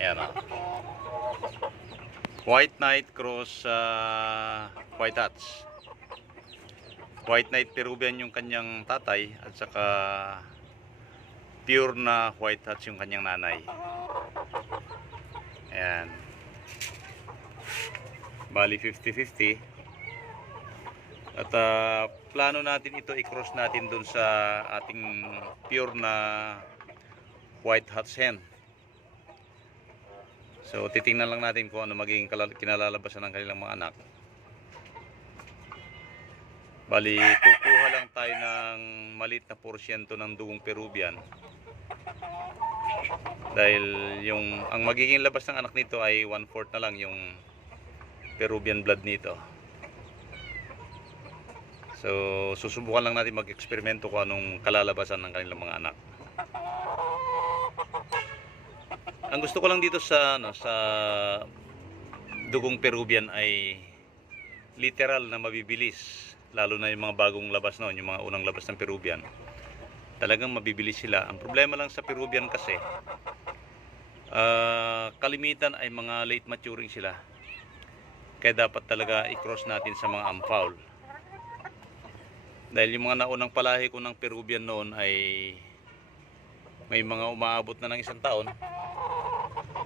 Ayan o. White Knight cross White Hats. White Knight Peruvian yung kanyang tatay at saka pure na White Hats yung kanyang nanay. Ayan. Bali 50-50. At plano natin ito i-cross natin dun sa ating pure na White Hats hen. So titingnan lang natin kung ano magiging kinalalabasan ng kanilang mga anak. Bali kukuha lang tayo ng maliit na porsyento ng dugong Peruvian. Dahil ang magiging labas ng anak nito ay 1/4 na lang yung Peruvian blood nito. So susubukan lang natin mag-eksperimento kung anong kalalabasan ng kanilang mga anak. Ang gusto ko lang dito sa dugong Peruvian ay literal na mabibilis, lalo na yung mga bagong labas noon, yung mga unang labas ng Peruvian. Talagang mabibilis sila. Ang problema lang sa Peruvian kasi kalimitan ay mga late maturing sila. Kaya dapat talaga i-cross natin sa mga amfoul. Dahil yung mga naunang palahi ko ng Peruvian noon ay may mga umaabot na ng 1 taon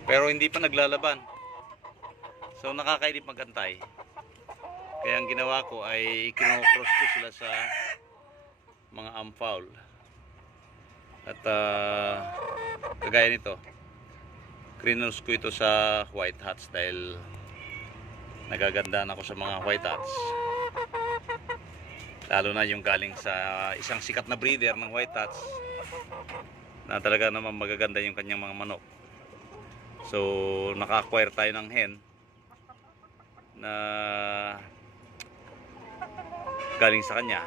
pero hindi pa naglalaban. So nakakainip magantay. Kaya ang ginawa ko ay kino-cross ko sila sa mga amfoul. At kagaya nito, krinos ko ito sa White Hats dahil nagagandaan ako sa mga White Hats. Lalo na yung galing sa isang sikat na breeder ng White Hats na talaga naman magaganda yung kanyang mga manok. So naka-acquire tayo ng hen na galing sa kanya.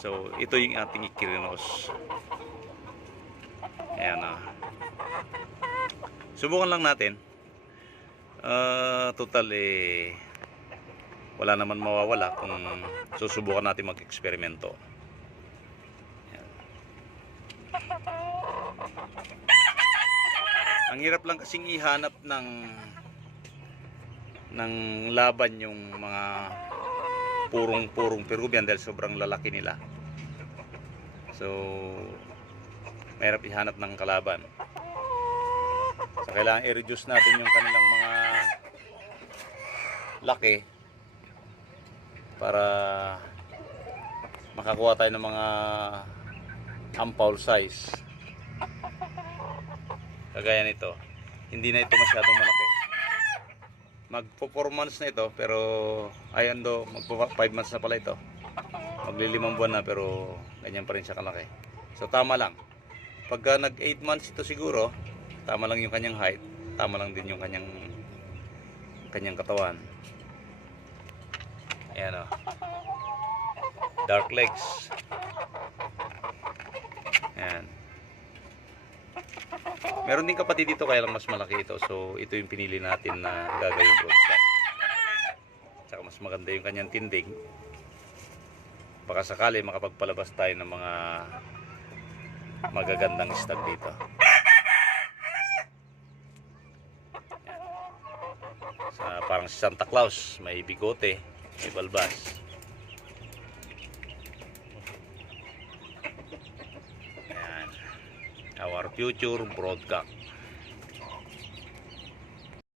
So ito yung ating ikirinos. Ayan na. Subukan lang natin. Total wala naman mawawala kung susubukan natin mag-eksperimento. Ang hirap lang kasing ihanap ng laban yung mga purong Peruvian dahil sobrang lalaki nila. So mahirap ihanap ng kalaban. So kailangan i-reduce natin yung kanilang mga laki para makakuha tayo ng mga amfoul size. Kagaya nito, hindi na ito masyadong malaki. Magpo 4 months na ito, pero ayan do, magpo 5 months na pala ito. Magli5 buwan na, pero ganyan pa rin siya kalaki. So tama lang. Pagka nag 8 months ito siguro, tama lang yung kanyang height, tama lang din yung kanyang katawan. Ayan o. Dark legs. Ayan. Meron din kapatid dito kaya lang mas malaki ito. So ito yung pinili natin na gagawin broadcast. Tsaka mas maganda yung kanyang tindig. Baka sakali makapagpalabas tayo ng mga magagandang stud dito. Parang si Santa Claus, may bigote, may balbas. Our future broadcast.